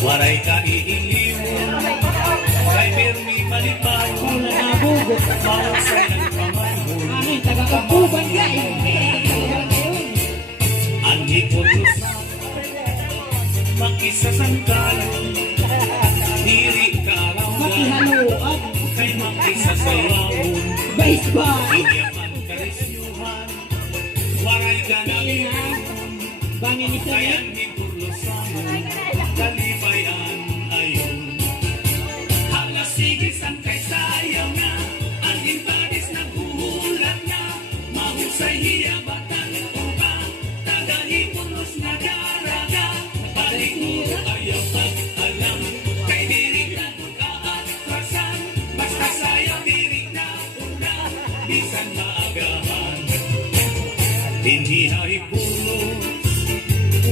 waray ka iiliwan, kay Bermi malipay, mausay ang pamanhon, Amin, taga-kapuban ka anhi ko lusa, makisasangkalan, diri ka araw Makihaluan. kay makisasayawon, Bye-bye. iyaman karisyuhan, waray ka namin, Bangin ito kay niya. anhi ko lusa, kalibayan ayon. Hala sige sang kay sayaw na, ang impadis na buhulat na, mahusay hiyabatan upa, tagahipunos na daraga, paliguro ayaw pag-alam, kay diri ka mag-aatrasan, basta sayaw diri na una, bisan maagahan. Hindi haipunos,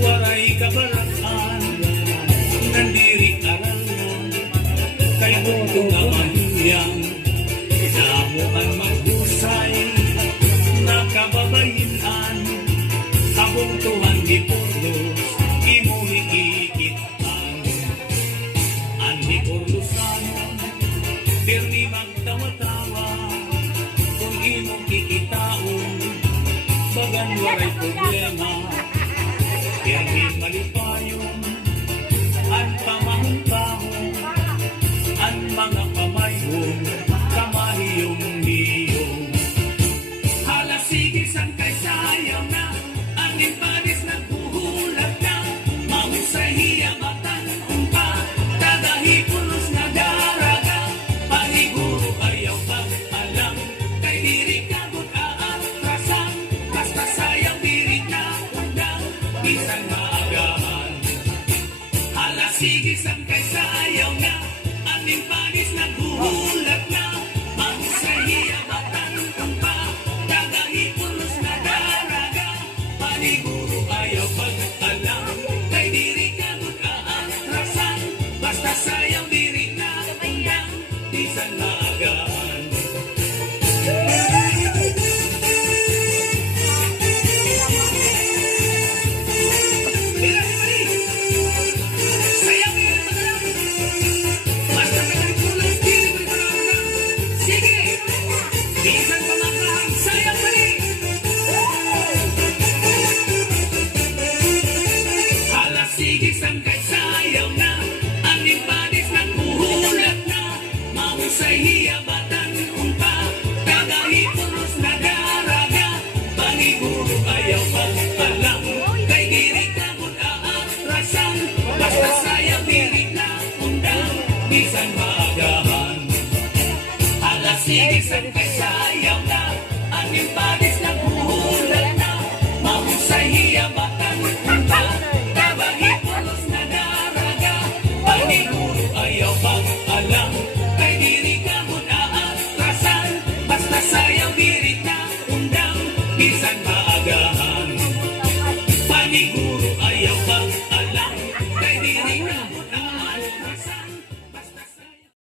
waray kabarakan, nandiri aralan, kay mundo nga mahiyang, namuhan maghusay, nakababayinan, kabuntuhan di pulos, imuhi ikitan. Anhi kurlusanon, pirni magtawa-tawa, kung imong kikitaon, bagan waray problema, pirni malipayon, ang pamahong-pahong, ang mga pamayhong, kamahiyong-hiyong. Hala sige sang kay sayaw na, ang impadis nagbuhulat na, mahusay hiyabatan umpa, tagahipulos na daraga, paniguro ayaw pag-alam, kay diri ka mag-aatrasan, basta sayaw diri na undang, bisan maagahan. Hala sige sang kay sayaw na, ang impadis nagbuhulat na, mahusay hiyabatan umpa, tagahipulos na daraga, paniguro ayaw pag-alam, kay diri ka mag-aatrasan, basta sayaw diri na undang, bisan maagahan. Sayaw diri pag-alam, basta tagahipulos diri pag-alam, sige, bisan pamagahan, sayaw diri. Hala sige sang kay sayaw na, ang impadis nagbuhulat na, mahusay hiyabatan umpa, tagahipulos na daraga, paniguro ayaw pag-alam, kay diri ka mag-aatrasan, basta sayaw diri na undang, bisan maagahan. Hala sige sang kay sayaw na, ang impadis nagbuhulat na, mahusay hiyabatan umpa, tagahipulos na daraga, paniguro ayaw pag-alam, kay diri ka mag-aatrasan, basta sayaw diri na undang, bisan maagahan.